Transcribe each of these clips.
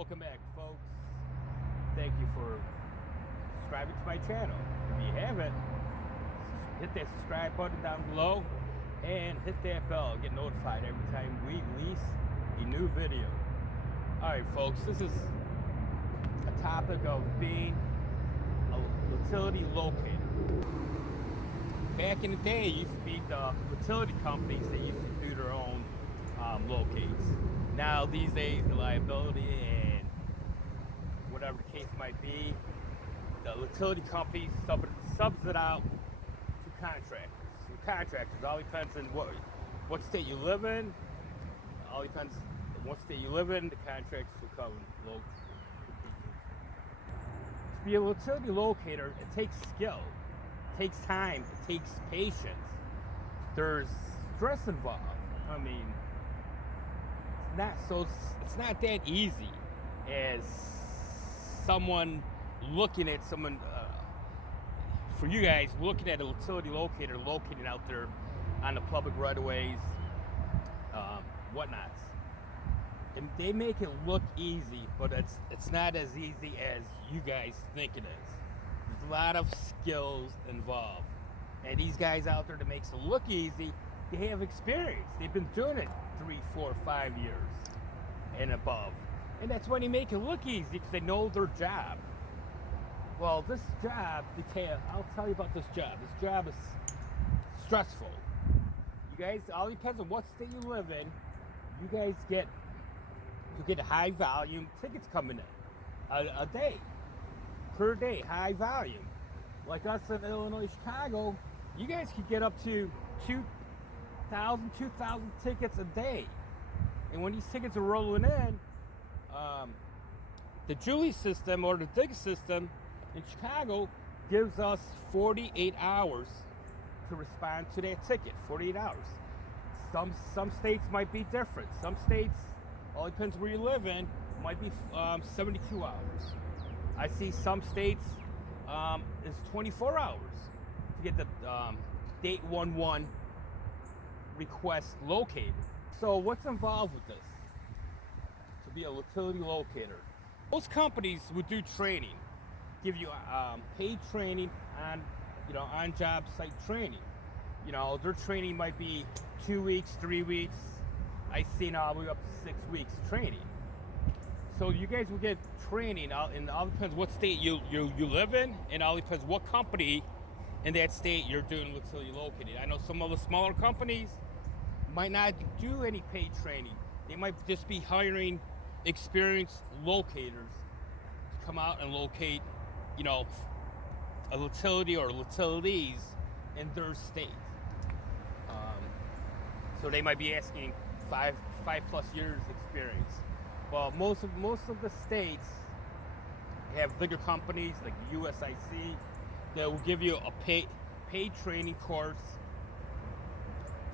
Welcome back, folks. Thank you for subscribing to my channel. If you haven't, hit that subscribe button down below and hit that bell. Get notified every time we release a new video. Alright, folks, this is a topic of being a utility locator. Back in the day, it used to be the utility companies that used to do their own locates. Now, these days, the liability and whatever the case might be, the utility companies subs it out to contractors. All depends on what state you live in. All depends on what state you live in. The contractors will cover local. To be a utility locator, it takes skill, it takes time, it takes patience. There's stress involved. I mean, it's not that easy as someone looking at someone. For you guys looking at a utility locator locating out there on the public right-of-ways, whatnots. And they make it look easy, but it's not as easy as you guys think it is. There's a lot of skills involved. And these guys out there that makes it look easy, they have experience. They've been doing it 3, 4, 5 years and above. And that's why they make it look easy, because they know their job. Well, this job, I'll tell you about this job. This job is stressful. You guys, all depends on what state you live in. You guys get high volume tickets coming in a day, per day, high volume. Like us in Illinois, Chicago, you guys could get up to 2,000 tickets a day. And when these tickets are rolling in, the Julie system or the dig system in Chicago gives us 48 hours to respond to that ticket. 48 hours. Some states might be different. Some states, all depends where you live in, might be 72 hours. I see some states is 24 hours to get the date 11 request located. So what's involved with this? To be a utility locator, most companies would do training, give you paid training on job site training. Their training might be 2 weeks, 3 weeks. I see now all the way up to 6 weeks training. So you guys will get training, and it all depends what state you live in, and it all depends what company in that state you're doing utility located. I know some of the smaller companies might not do any paid training. They might just be hiring experienced locators to come out and locate, a utility or utilities in their state. So they might be asking 5+ years experience. Well, most of the states have bigger companies like USIC that will give you a paid training course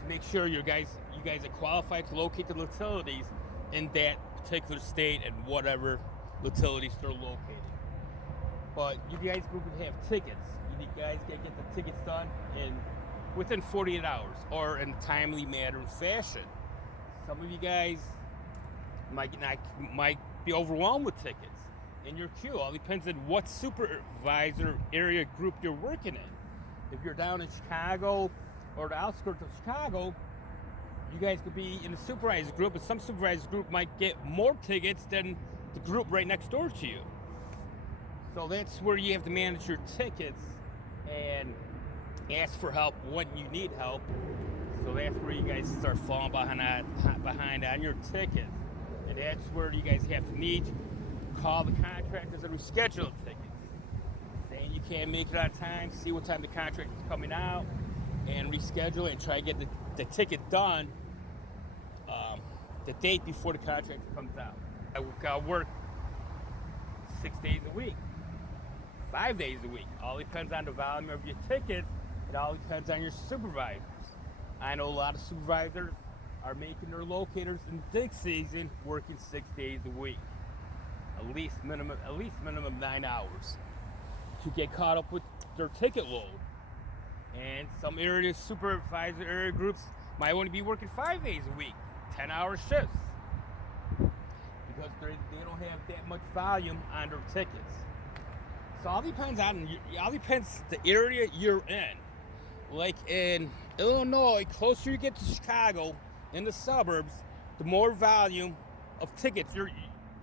to make sure you guys are qualified to locate the utilities in that particular state and whatever utilities they're located. But you guys will have tickets. You guys gotta get the tickets done within 48 hours or in a timely manner and fashion. Some of you guys might be overwhelmed with tickets in your queue. All depends on what supervisor area group you're working in. If you're down in Chicago or the outskirts of Chicago, you guys could be in the supervisor group, and some supervisor group might get more tickets than the group right next door to you. So that's where you have to manage your tickets and ask for help when you need help. So that's where you guys start falling behind on your tickets. And that's where you guys have to call the contractors and reschedule tickets. Saying you can't make it on time, see what time the contractor is coming out, and reschedule and try to get the ticket done the date before the contractor comes out. I work 6 days a week, 5 days a week. All depends on the volume of your tickets. It all depends on your supervisors. I know a lot of supervisors are making their locators in dig season working 6 days a week, at least minimum 9 hours to get caught up with their ticket load. And some supervisor area groups might only be working 5 days a week, 10-hour shifts, because there, they don't have that much volume on their tickets. So all depends the area you're in. Like in Illinois, closer you get to Chicago, in the suburbs, the more volume of tickets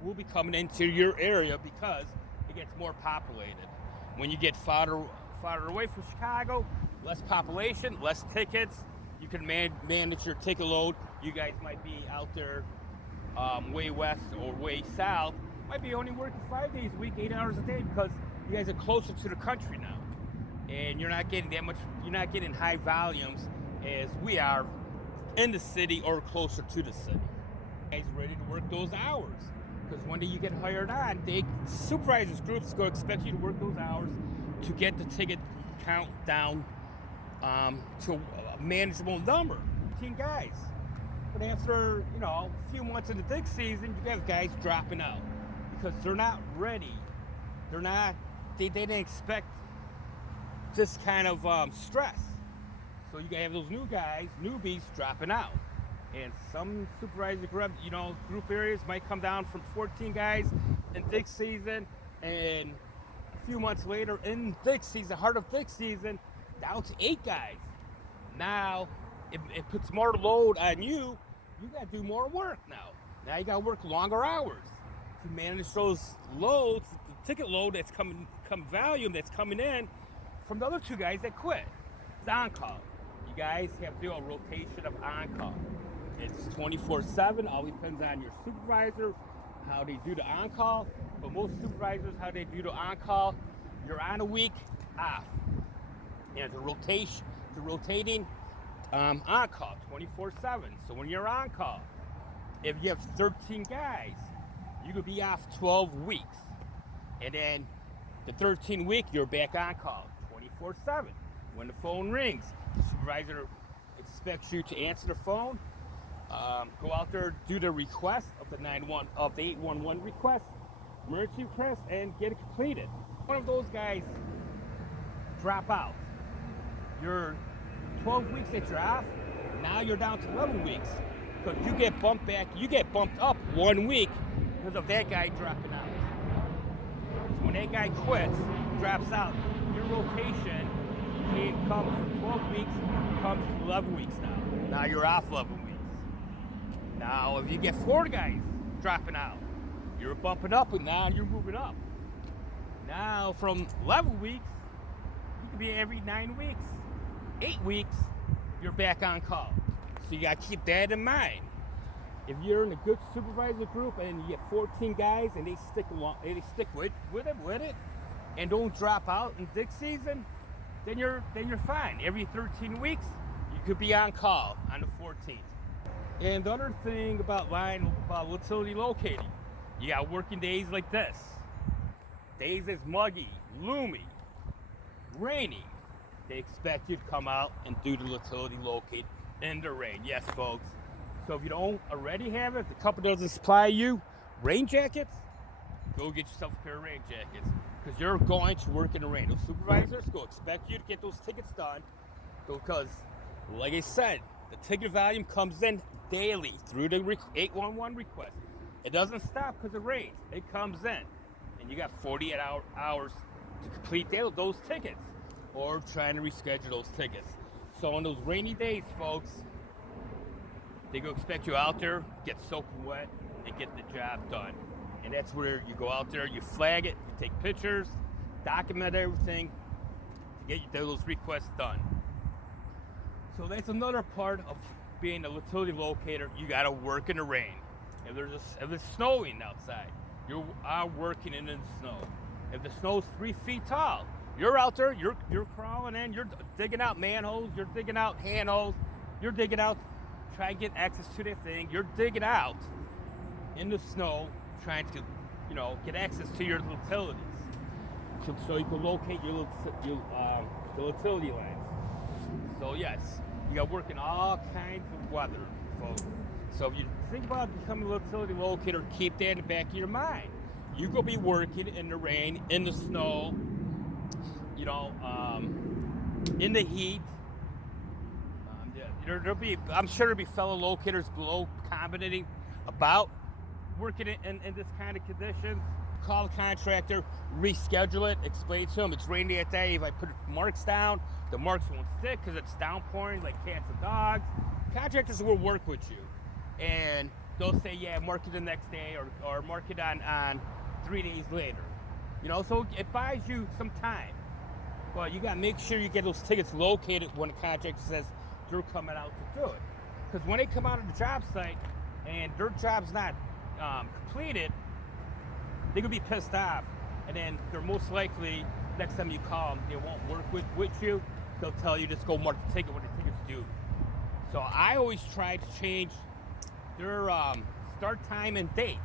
will be coming into your area because it gets more populated. When you get farther away from Chicago, less population, less tickets. You can manage your ticket load. You guys might be out there way west or way south. Might be only working 5 days a week, 8 hours a day, because you guys are closer to the country now. And you're not getting that much, you're not getting high volumes as we are in the city or closer to the city. You guys ready to work those hours? Because one day you get hired on, supervisors groups go expect you to work those hours to get the ticket count down to a manageable number, 15 guys. But after, a few months in the dig season, you have guys dropping out because they're not ready. They didn't expect this kind of stress. So you have those newbies dropping out. And some supervisor group areas might come down from 14 guys in dig season, and a few months later in dig season, heart of dig season, down to 8 guys. Now it puts more load on you. You got to do more work now. Now you got to work longer hours to manage those loads, the ticket load that's volume that's coming in from the other 2 guys that quit. It's on call. You guys have to do a rotation of on call. It's 24/7. All depends on your supervisor, how they do the on call. But most supervisors, how they do the on call, you're on a week off. And the rotating on call 24/7. So when you're on call, if you have 13 guys, you could be off 12 weeks. And then the 13th week, you're back on call 24/7. When the phone rings, the supervisor expects you to answer the phone, go out there, do the request of the 811 request, emergency request, and get it completed. One of those guys drop out. You're 12 weeks that you're off, now you're down to 11 weeks because you get bumped up 1 week because of that guy dropping out. So when that guy quits, drops out, your rotation can come from 12 weeks, comes to 11 weeks now. Now you're off 11 weeks. Now if you get 4 guys dropping out, you're bumping up and now you're moving up. Now from 11 weeks, you can be every 9 weeks. 8 weeks, you're back on call. So you got to keep that in mind. If you're in a good supervisor group and you get 14 guys and they stick with it, and don't drop out in dig season, then you're fine. Every 13 weeks, you could be on call on the 14th. And the other thing about utility locating, you got working days like this. Days that's muggy, gloomy, rainy. They expect you to come out and do the utility locate in the rain. Yes, folks. So if you don't already have it, the company doesn't supply you rain jackets, go get yourself a pair of rain jackets because you're going to work in the rain. Those supervisors go expect you to get those tickets done because, like I said, the ticket volume comes in daily through the 811 request. It doesn't stop because it rains. It comes in. And you got 48 hours to complete those tickets or trying to reschedule those tickets. So on those rainy days, folks, they go expect you out there, get soaking wet, and get the job done. And that's where you go out there, you flag it, you take pictures, document everything to get those requests done. So that's another part of being a utility locator. You got to work in the rain. If it's snowing outside, you are working in the snow. If the snow's 3 feet tall, you're out there, you're crawling in, you're digging out manholes, you're digging out handholds, you're digging out, trying to get access to that thing. You're digging out in the snow, trying to, get access to your utilities, so you can locate the utility lines. So yes, you got to work in all kinds of weather, folks. So if you think about becoming a utility locator, keep that in the back of your mind. You go be working in the rain, in the snow, in the heat. I'm sure there'll be fellow locators below commenting about working in this kind of conditions, call the contractor, reschedule it, explain to them it's rainy that day. If I put marks down, the marks won't stick because it's downpouring like cats and dogs. Contractors will work with you, and they'll say, yeah, mark it the next day, or mark it on 3 days later. You know, so it buys you some time. But you got to make sure you get those tickets located when the contractor says they're coming out to do it. Because when they come out of the job site and their job's not completed, they're going to be pissed off. And then they're most likely, next time you call them, they won't work with you. They'll tell you just go mark the ticket when the ticket's due. So I always try to change their start time and date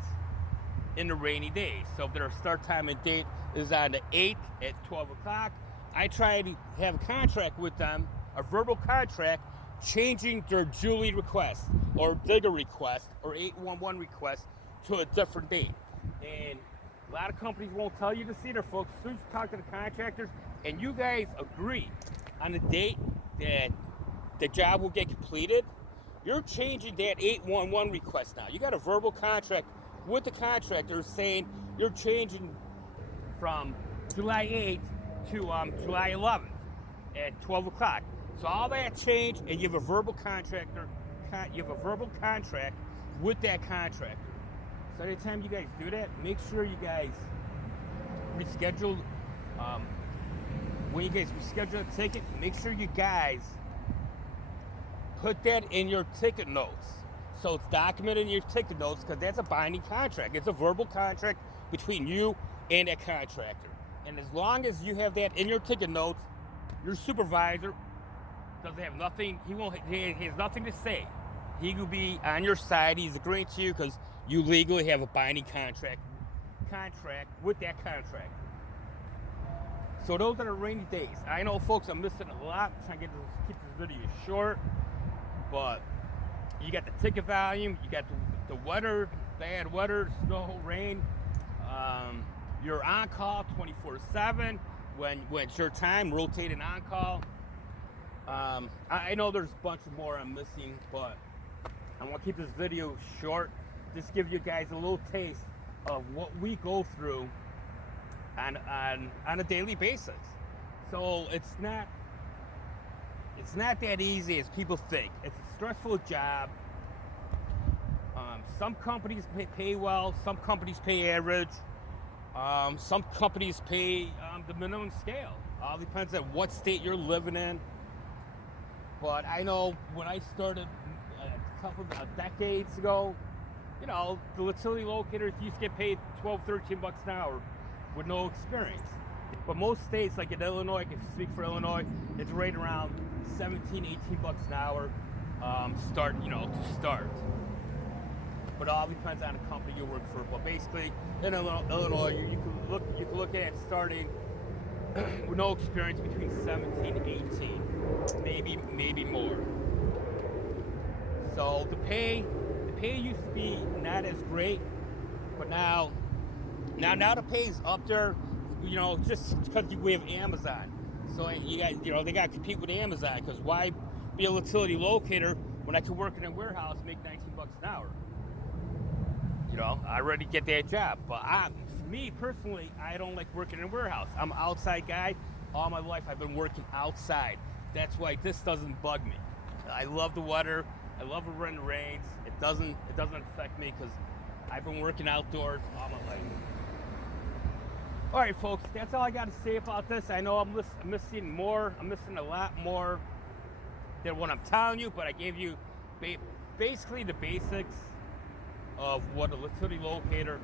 in the rainy days. So if their start time and date is on the 8th at 12 o'clock, I try to have a contract with them, a verbal contract, changing their Julie request or digger request or 811 request to a different date. And a lot of companies won't tell you this either, folks. As soon as you talk to the contractors and you guys agree on the date that the job will get completed, you're changing that 811 request now. You got a verbal contract with the contractor saying you're changing from July 8th to July 11th at 12 o'clock. So all that changed, and you have a verbal contract with that contractor. So anytime you guys do that, make sure you guys reschedule. When you guys reschedule a ticket, make sure you guys put that in your ticket notes. So it's documented in your ticket notes, because that's a binding contract. It's a verbal contract between you and that contractor. And as long as you have that in your ticket notes, your supervisor doesn't have nothing, he has nothing to say. He will be on your side. He's agreeing to you because you legally have a binding contract with that contractor. So those are the rainy days. I know, folks, I'm missing a lot. I'm trying to keep this video short, but you got the ticket volume, you got the weather, bad weather, snow, rain. You're on call 24/7 when it's your time, rotating on call. I know there's a bunch more I'm missing, but I want to keep this video short. Just give you guys a little taste of what we go through on a daily basis. So it's not that easy as people think. It's a stressful job. Some companies pay well, some companies pay average, some companies pay the minimum scale. All depends on what state you're living in. But I know when I started a couple of decades ago, you know, the utility locators used to get paid $12, $13 an hour with no experience. But most states, like in Illinois, if you speak for Illinois, it's right around 17, 18 bucks an hour to start. But all depends on the company you work for. But basically, in Illinois, you can look at starting with no experience between 17 and 18, maybe more. So the pay used to be not as great, but now the pay's up there. You know, just because we have Amazon, so they got to compete with Amazon. Because why be a utility locator when I could work in a warehouse and make 19 bucks an hour? You know, I already get that job. But me personally, I don't like working in a warehouse. I'm an outside guy. All my life I've been working outside. That's why this doesn't bug me. I love the weather. I love it when it rains. It doesn't affect me because I've been working outdoors all my life. All right, folks, that's all I got to say about this. I know I'm missing more. I'm missing a lot more than what I'm telling you, but I gave you basically the basics of what a utility locator,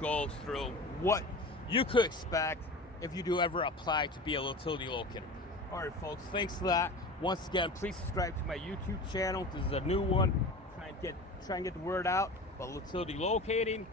goes through, what you could expect if you do ever apply to be a utility locator. All right, folks, thanks a lot. Once again, please subscribe to my YouTube channel. This is a new one. Try and get the word out about utility locating.